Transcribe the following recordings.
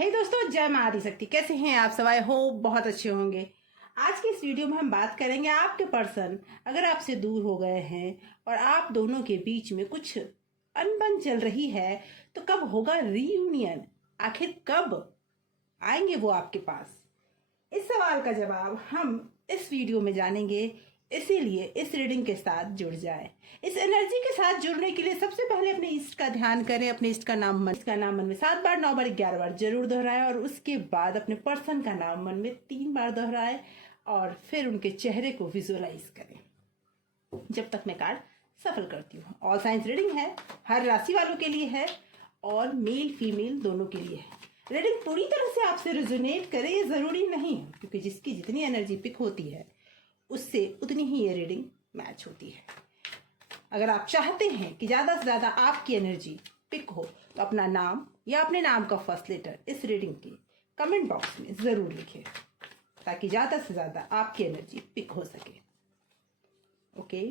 हे दोस्तों, जय मां आदिशक्ति। कैसे हैं आप सब? आई होप बहुत अच्छे होंगे। आज की इस वीडियो में हम बात करेंगे आपके पर्सन अगर आपसे दूर हो गए हैं और आप दोनों के बीच में कुछ अनबन चल रही है तो कब होगा रीयूनियन? आखिर कब आएंगे वो आपके पास? इस सवाल का जवाब हम इस वीडियो में जानेंगे। इसीलिए इस रीडिंग के साथ जुड़ जाए। इस एनर्जी के साथ जुड़ने के लिए सबसे पहले अपने इष्ट का ध्यान करें। अपने इष्ट का नाम मन में 7 बार, 9 बार, 11 बार जरूर दोहराएं और उसके बाद अपने पर्सन का नाम मन में 3 बार दोहराएं और फिर उनके चेहरे को विजुअलाइज करें जब तक मैं कार्ड सफल करती हूँ। ऑल साइंस रीडिंग है, हर राशि वालों के लिए है और मेल फीमेल दोनों के लिए है। रीडिंग पूरी तरह से आपसे रेजोनेट करे ये जरूरी नहीं, क्योंकि जिसकी जितनी एनर्जी पिक होती है उससे उतनी ही ये रीडिंग मैच होती है। अगर आप चाहते हैं कि ज्यादा से ज्यादा आपकी एनर्जी पिक हो तो अपना नाम या अपने नाम का फर्स्ट लेटर इस रीडिंग के कमेंट बॉक्स में जरूर लिखें, ताकि ज्यादा से ज्यादा आपकी एनर्जी पिक हो सके। ओके,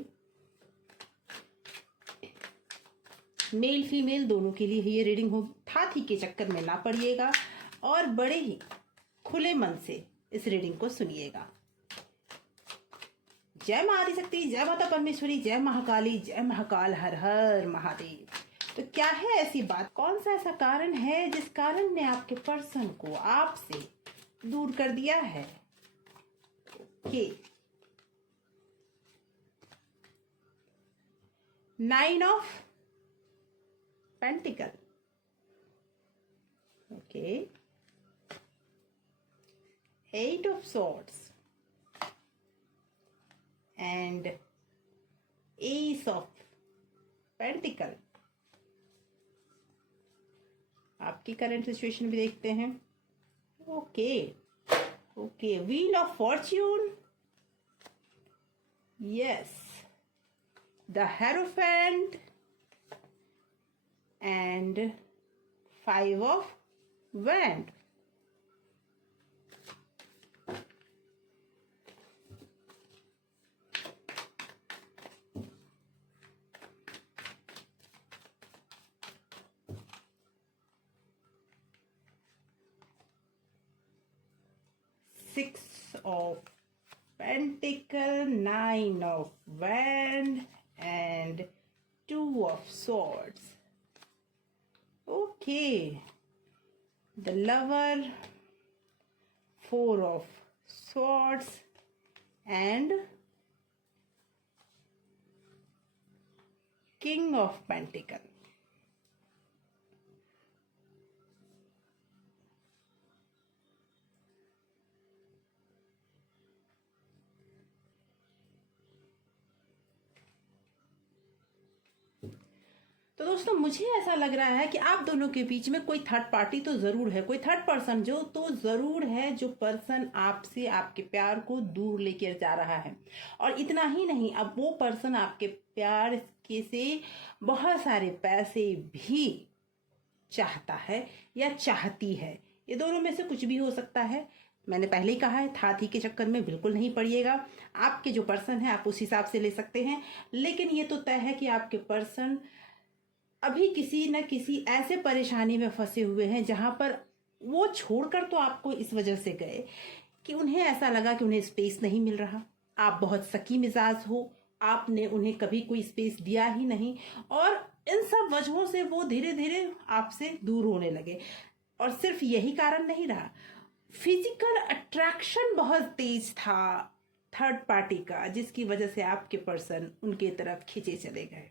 मेल फीमेल दोनों के लिए ये रीडिंग हो। थाथी के चक्कर में ना पड़िएगा और बड़े ही खुले मन से इस रीडिंग को सुनिएगा। जय मां आदिशक्ति, जय माता परमेश्वरी, जय महाकाली, जय महाकाल, हर हर महादेव। तो क्या है ऐसी बात, कौन सा ऐसा कारण है जिस कारण ने आपके पर्सन को आपसे दूर कर दिया है? Okay, 9 of pentacle, okay, 8 of swords and Ace of Pentacle। आपकी करंट सिचुएशन भी देखते हैं। Okay okay, wheel of Fortune, yes, the hierophant and 5 of wand. Six of Pentacle, 9 of Wand and 2 of Swords. Okay, the Lover, 4 of Swords and King of Pentacle. तो दोस्तों, मुझे ऐसा लग रहा है कि आप दोनों के बीच में कोई थर्ड पार्टी तो जरूर है, कोई थर्ड पर्सन जो तो जरूर है, जो पर्सन आपसे आपके प्यार को दूर लेकर जा रहा है। और इतना ही नहीं, अब वो पर्सन आपके प्यार के से बहुत सारे पैसे भी चाहता है या चाहती है। ये दोनों में से कुछ भी हो सकता है। मैंने पहले ही कहा है, थाथी के चक्कर में बिल्कुल नहीं पड़िएगा। आपके जो पर्सन है आप उस हिसाब से ले सकते हैं, लेकिन ये तो तय है कि आपके पर्सन अभी किसी न किसी ऐसे परेशानी में फंसे हुए हैं जहां पर वो छोड़कर तो आपको इस वजह से गए कि उन्हें ऐसा लगा कि उन्हें स्पेस नहीं मिल रहा। आप बहुत सकी मिजाज हो, आपने उन्हें कभी कोई स्पेस दिया ही नहीं और इन सब वजहों से वो धीरे धीरे आपसे दूर होने लगे। और सिर्फ यही कारण नहीं रहा, फिजिकल अट्रैक्शन बहुत तेज था थर्ड पार्टी का, जिसकी वजह से आपके पर्सन उनके तरफ खिंचे चले गए।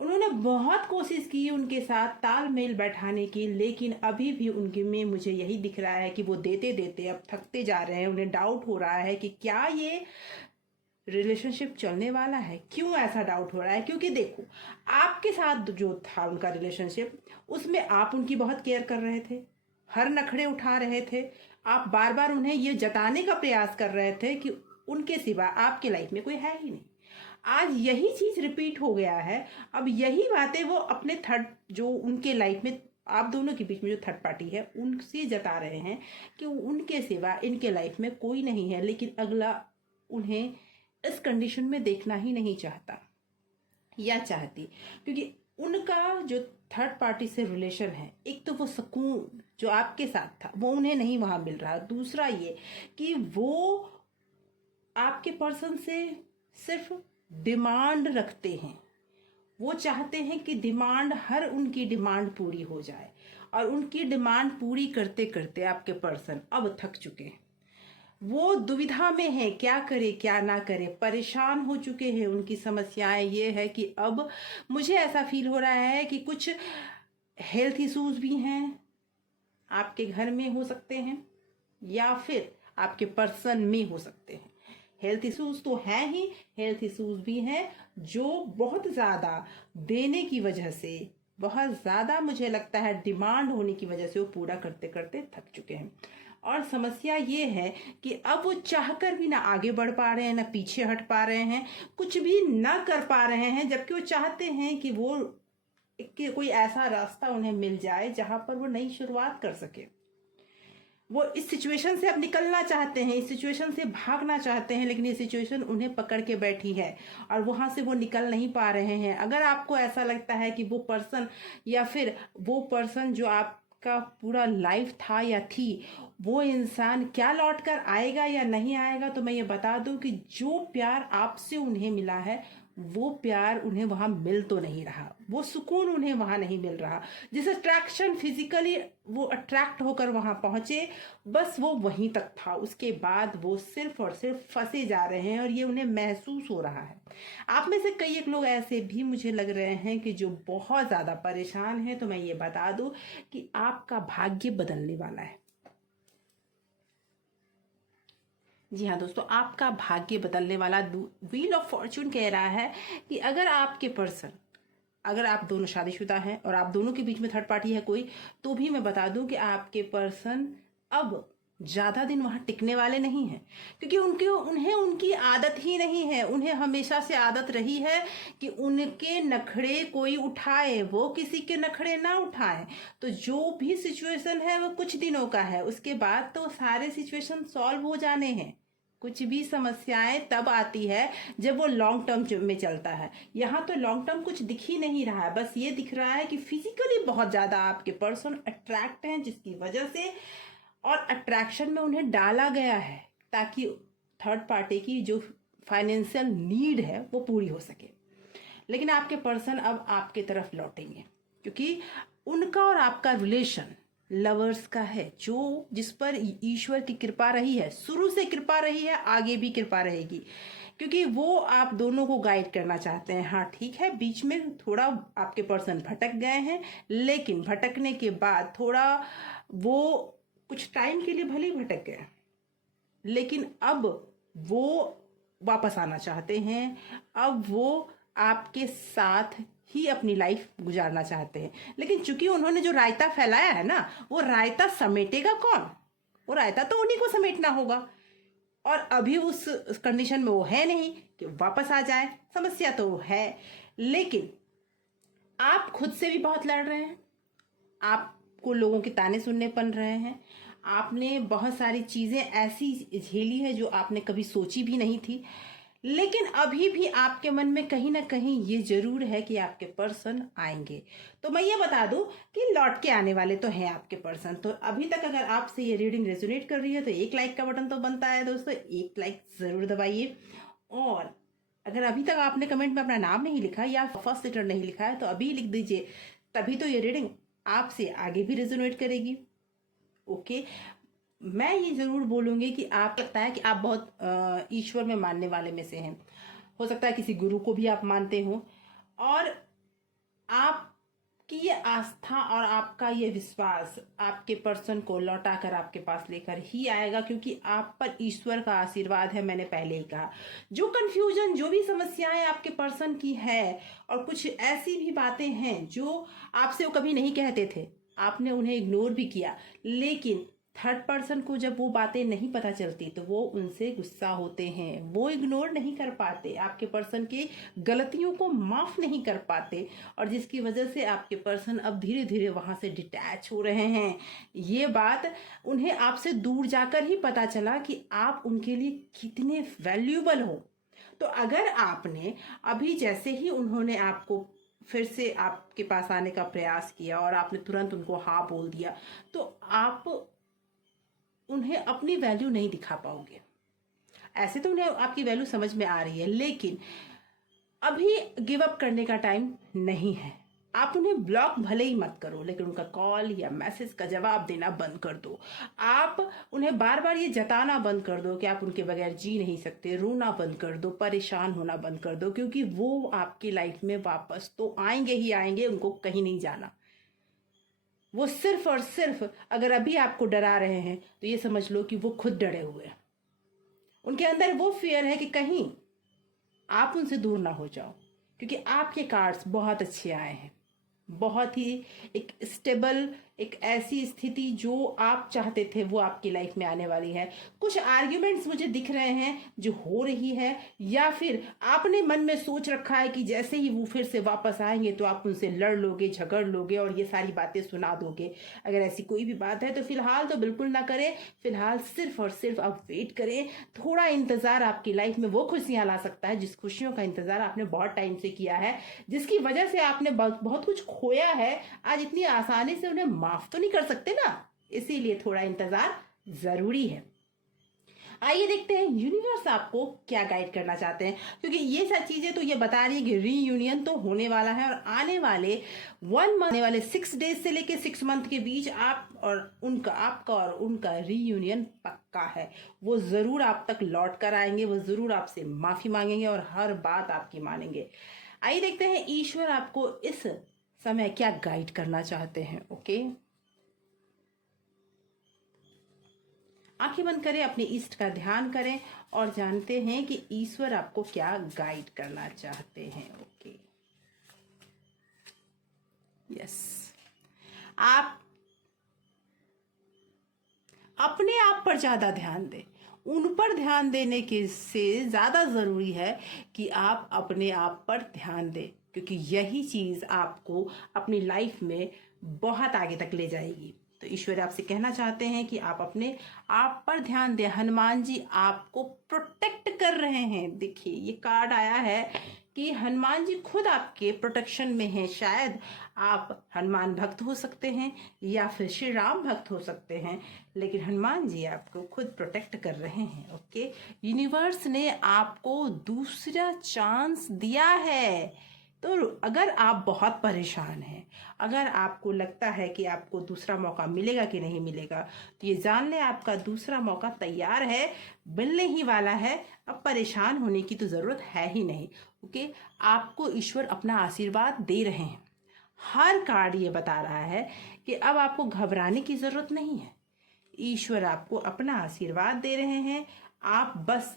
उन्होंने बहुत कोशिश की उनके साथ तालमेल बैठाने की, लेकिन अभी भी उनके में मुझे यही दिख रहा है कि वो देते देते अब थकते जा रहे हैं। उन्हें डाउट हो रहा है कि क्या ये रिलेशनशिप चलने वाला है। क्यों ऐसा डाउट हो रहा है? क्योंकि देखो, आपके साथ जो था उनका रिलेशनशिप, उसमें आप उनकी बहुत केयर कर रहे थे, हर नखड़े उठा रहे थे, आप बार बार उन्हें ये जताने का प्रयास कर रहे थे कि उनके सिवा आपके लाइफ में कोई है ही नहीं। आज यही चीज रिपीट हो गया है। अब यही बातें वो अपने थर्ड, जो उनके लाइफ में आप दोनों के बीच में जो थर्ड पार्टी है, उनसे जता रहे हैं कि उनके सिवा इनके लाइफ में कोई नहीं है, लेकिन अगला उन्हें इस कंडीशन में देखना ही नहीं चाहता या चाहती, क्योंकि उनका जो थर्ड पार्टी से रिलेशन है, एक तो वो सुकून जो आपके साथ था वो उन्हें नहीं वहां मिल रहा। दूसरा ये कि वो आपके पर्सन से सिर्फ डिमांड रखते हैं। वो चाहते हैं कि डिमांड, हर उनकी डिमांड पूरी हो जाए, और उनकी डिमांड पूरी करते करते आपके पर्सन अब थक चुके हैं। वो दुविधा में है, क्या करे क्या ना करे, परेशान हो चुके हैं। उनकी समस्याएं ये है कि अब मुझे ऐसा फील हो रहा है कि कुछ हेल्थ इश्यूज भी हैं, आपके घर में हो सकते हैं या फिर आपके पर्सन में हो सकते हैं। हेल्थ इश्यूज तो हैं ही, हेल्थ इश्यूज भी हैं जो बहुत ज़्यादा देने की वजह से, बहुत ज़्यादा मुझे लगता है डिमांड होने की वजह से वो पूरा करते करते थक चुके हैं। और समस्या ये है कि अब वो चाहकर भी ना आगे बढ़ पा रहे हैं, ना पीछे हट पा रहे हैं, कुछ भी ना कर पा रहे हैं, जबकि वो चाहते हैं कि वो कि कोई ऐसा रास्ता उन्हें मिल जाए जहां पर वो नई शुरुआत कर सके। वो इस सिचुएशन से अब निकलना चाहते हैं, इस सिचुएशन से भागना चाहते हैं, लेकिन ये सिचुएशन उन्हें पकड़ के बैठी है और वहां से वो निकल नहीं पा रहे हैं। अगर आपको ऐसा लगता है कि वो पर्सन या फिर वो पर्सन जो आपका पूरा लाइफ था या थी, वो इंसान क्या लौट कर आएगा या नहीं आएगा, तो मैं ये बता दूं कि जो प्यार आपसे उन्हें मिला है वो प्यार उन्हें वहां मिल तो नहीं रहा, वो सुकून उन्हें वहां नहीं मिल रहा। जिस अट्रैक्शन फिजिकली वो अट्रैक्ट होकर वहां पहुंचे, बस वो वहीं तक था। उसके बाद वो सिर्फ और सिर्फ फंसे जा रहे हैं और ये उन्हें महसूस हो रहा है। आप में से कई एक लोग ऐसे भी मुझे लग रहे हैं कि जो बहुत ज्यादा परेशान है। तो मैं ये बता दूं कि आपका भाग्य बदलने वाला है। जी हाँ दोस्तों, आपका भाग्य बदलने वाला व्हील ऑफ फॉर्चून कह रहा है कि अगर आपके पर्सन, अगर आप दोनों शादीशुदा हैं और आप दोनों के बीच में थर्ड पार्टी है कोई, तो भी मैं बता दूं कि आपके पर्सन अब ज्यादा दिन वहां टिकने वाले नहीं हैं, क्योंकि उन्हें उनकी आदत ही नहीं है। उन्हें हमेशा से आदत रही है कि उनके नखड़े कोई उठाए, वो किसी के नखड़े ना उठाए। तो जो भी सिचुएशन है वो कुछ दिनों का है, उसके बाद तो सारे सिचुएशन सॉल्व हो जाने हैं। कुछ भी समस्याएं तब आती है जब वो लॉन्ग टर्म में चलता है। यहाँ तो लॉन्ग टर्म कुछ दिख ही नहीं रहा है, बस ये दिख रहा है कि फिजिकली बहुत ज्यादा आपके पर्सन अट्रैक्ट हैं, जिसकी वजह से, और अट्रैक्शन में उन्हें डाला गया है ताकि थर्ड पार्टी की जो फाइनेंशियल नीड है वो पूरी हो सके। लेकिन आपके पर्सन अब आपके तरफ लौटेंगे, क्योंकि उनका और आपका रिलेशन लवर्स का है, जो जिस पर ईश्वर की कृपा रही है, शुरू से कृपा रही है, आगे भी कृपा रहेगी, क्योंकि वो आप दोनों को गाइड करना चाहते हैं। हाँ ठीक है, बीच में थोड़ा आपके पर्सन भटक गए हैं, लेकिन भटकने के बाद थोड़ा वो कुछ टाइम के लिए भले ही भटक गए, लेकिन अब वो वापस आना चाहते हैं। अब वो आपके साथ ही अपनी लाइफ गुजारना चाहते हैं। लेकिन चूंकि उन्होंने जो रायता फैलाया है ना, वो रायता समेटेगा कौन? वो रायता तो उन्हीं को समेटना होगा, और अभी उस कंडीशन में वो है नहीं कि वापस आ जाए। समस्या तो वो है, लेकिन आप खुद से भी बहुत लड़ रहे हैं, आपको लोगों के ताने सुनने पड़ रहे हैं, आपने बहुत सारी चीजें ऐसी झेली है जो आपने कभी सोची भी नहीं थी। लेकिन अभी भी आपके मन में कहीं ना कहीं ये जरूर है कि आपके पर्सन आएंगे। तो मैं ये बता दूं कि लौट के आने वाले तो हैं आपके पर्सन। तो अभी तक अगर आपसे ये रीडिंग रेजोनेट कर रही है तो एक लाइक का बटन तो बनता है दोस्तों, एक लाइक जरूर दबाइए। और अगर अभी तक आपने कमेंट में अपना नाम नहीं लिखा या फर्स्ट लेटर नहीं लिखा है तो अभी लिख दीजिए, तभी तो ये रीडिंग आपसे आगे भी रेजोनेट करेगी। ओके, मैं ये जरूर बोलूंगी कि आप, लगता है कि आप बहुत ईश्वर में मानने वाले में से हैं। हो सकता है किसी गुरु को भी आप मानते हो, और आपकी ये आस्था और आपका ये विश्वास आपके पर्सन को लौटा कर आपके पास लेकर ही आएगा, क्योंकि आप पर ईश्वर का आशीर्वाद है। मैंने पहले ही कहा, जो कंफ्यूजन, जो भी समस्याएं आपके पर्सन की है, और कुछ ऐसी भी बातें हैं जो आपसे वो कभी नहीं कहते थे, आपने उन्हें इग्नोर भी किया, लेकिन थर्ड पर्सन को जब वो बातें नहीं पता चलती तो वो उनसे गुस्सा होते हैं, वो इग्नोर नहीं कर पाते, आपके पर्सन की गलतियों को माफ नहीं कर पाते, और जिसकी वजह से आपके पर्सन अब धीरे धीरे वहां से डिटैच हो रहे हैं। ये बात उन्हें आपसे दूर जाकर ही पता चला कि आप उनके लिए कितने वैल्यूएबल हो। तो अगर आपने अभी, जैसे ही उन्होंने आपको फिर से आपके पास आने का प्रयास किया और आपने तुरंत उनको हाँ बोल दिया, तो आप उन्हें अपनी वैल्यू नहीं दिखा पाओगे। ऐसे तो उन्हें आपकी वैल्यू समझ में आ रही है, लेकिन अभी गिव अप करने का टाइम नहीं है। आप उन्हें ब्लॉक भले ही मत करो, लेकिन उनका कॉल या मैसेज का जवाब देना बंद कर दो। आप उन्हें बार बार ये जताना बंद कर दो कि आप उनके बगैर जी नहीं सकते। रोना बंद कर दो, परेशान होना बंद कर दो, क्योंकि वो आपकी लाइफ में वापस तो आएंगे ही आएंगे, उनको कहीं नहीं जाना। वो सिर्फ और सिर्फ अगर अभी आपको डरा रहे हैं तो ये समझ लो कि वो खुद डरे हुए हैं। उनके अंदर वो फियर है कि कहीं आप उनसे दूर ना हो जाओ, क्योंकि आपके कार्ड्स बहुत अच्छे आए हैं। बहुत ही एक स्टेबल, एक ऐसी स्थिति जो आप चाहते थे वो आपकी लाइफ में आने वाली है। कुछ आर्ग्यूमेंट्स मुझे दिख रहे हैं जो हो रही है, या फिर आपने मन में सोच रखा है कि जैसे ही वो फिर से वापस आएंगे तो आप उनसे लड़ लोगे, झगड़ लोगे और ये सारी बातें सुना दोगे। अगर ऐसी कोई भी बात है तो फिलहाल तो बिल्कुल ना करें। फिलहाल सिर्फ और सिर्फ आप वेट करें। थोड़ा इंतजार आपकी लाइफ में वो खुशियां ला सकता है जिस खुशियों का इंतजार आपने बहुत टाइम से किया है, जिसकी वजह से आपने बहुत कुछ खोया है। आज इतनी आसानी से उन्हें माफ तो नहीं कर सकते ना, इसीलिए थोड़ा इंतजार जरूरी है। आइए देखते हैं यूनिवर्स आपको क्या गाइड करना चाहते हैं, क्योंकि ये सब चीजें तो ये बता रही है कि रीयूनियन तो होने वाला है और आने वाले 1 मंथ, आने वाले 6 डेज से लेके 6 मंथ के बीच आपका और उनका रीयूनियन पक्का है। वो जरूर आप तक लौट कर आएंगे, वो जरूर आपसे माफी मांगेंगे और हर बात आपकी मानेंगे। आइए देखते हैं ईश्वर आपको इस समय क्या गाइड करना चाहते हैं। ओके, आंखें बंद करें, अपने इष्ट का ध्यान करें और जानते हैं कि ईश्वर आपको क्या गाइड करना चाहते हैं। ओके, यस, आप अपने आप पर ज्यादा ध्यान दें। उन पर ध्यान देने के से ज्यादा जरूरी है कि आप अपने आप पर ध्यान दें, क्योंकि यही चीज आपको अपनी लाइफ में बहुत आगे तक ले जाएगी। तो ईश्वर आपसे कहना चाहते हैं कि आप अपने आप पर ध्यान दें। हनुमान जी आपको प्रोटेक्ट कर रहे हैं। देखिए, ये कार्ड आया है कि हनुमान जी खुद आपके प्रोटेक्शन में हैं। शायद आप हनुमान भक्त हो सकते हैं या फिर श्री राम भक्त हो सकते हैं, लेकिन हनुमान जी आपको खुद प्रोटेक्ट कर रहे हैं। ओके, यूनिवर्स ने आपको दूसरा चांस दिया है। तो अगर आप बहुत परेशान हैं, अगर आपको लगता है कि आपको दूसरा मौका मिलेगा कि नहीं मिलेगा, तो ये जान ले आपका दूसरा मौका तैयार है, मिलने ही वाला है। अब परेशान होने की तो जरूरत है ही नहीं। ओके, आपको ईश्वर अपना आशीर्वाद दे रहे हैं। हर कार्ड ये बता रहा है कि अब आपको घबराने की जरूरत नहीं है। ईश्वर आपको अपना आशीर्वाद दे रहे हैं। आप बस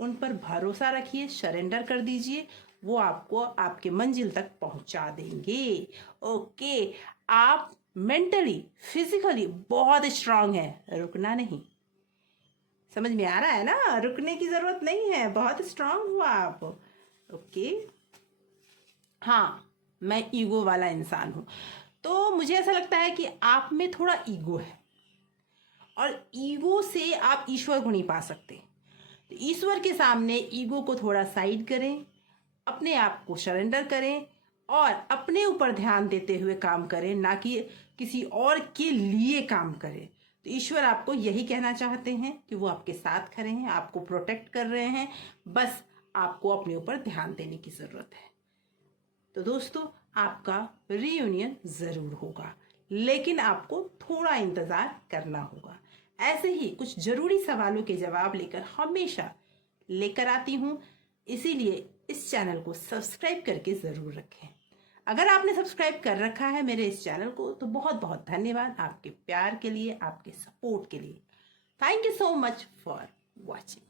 उन पर भरोसा रखिए, सरेंडर कर दीजिए, वो आपको आपके मंजिल तक पहुंचा देंगे। ओके, आप मेंटली, फिजिकली बहुत स्ट्रांग है, रुकना नहीं। समझ में आ रहा है ना, रुकने की जरूरत नहीं है, बहुत स्ट्रांग हुआ आप। ओके, हाँ, मैं ईगो वाला इंसान हूं, तो मुझे ऐसा लगता है कि आप में थोड़ा ईगो है और ईगो से आप ईश्वर को नहीं पा सकते। तो ईश्वर के सामने ईगो को थोड़ा साइड करें, अपने आप को सरेंडर करें और अपने ऊपर ध्यान देते हुए काम करें, ना कि किसी और के लिए काम करें। तो ईश्वर आपको यही कहना चाहते हैं कि वो आपके साथ खड़े हैं, आपको प्रोटेक्ट कर रहे हैं। बस आपको अपने ऊपर ध्यान देने की जरूरत है। तो दोस्तों, आपका रीयूनियन जरूर होगा, लेकिन आपको थोड़ा इंतजार करना होगा। ऐसे ही कुछ जरूरी सवालों के जवाब लेकर हमेशा लेकर आती हूं, इसीलिए इस चैनल को सब्सक्राइब करके जरूर रखें। अगर आपने सब्सक्राइब कर रखा है मेरे इस चैनल को, तो बहुत बहुत धन्यवाद आपके प्यार के लिए, आपके सपोर्ट के लिए। Thank you so much for watching.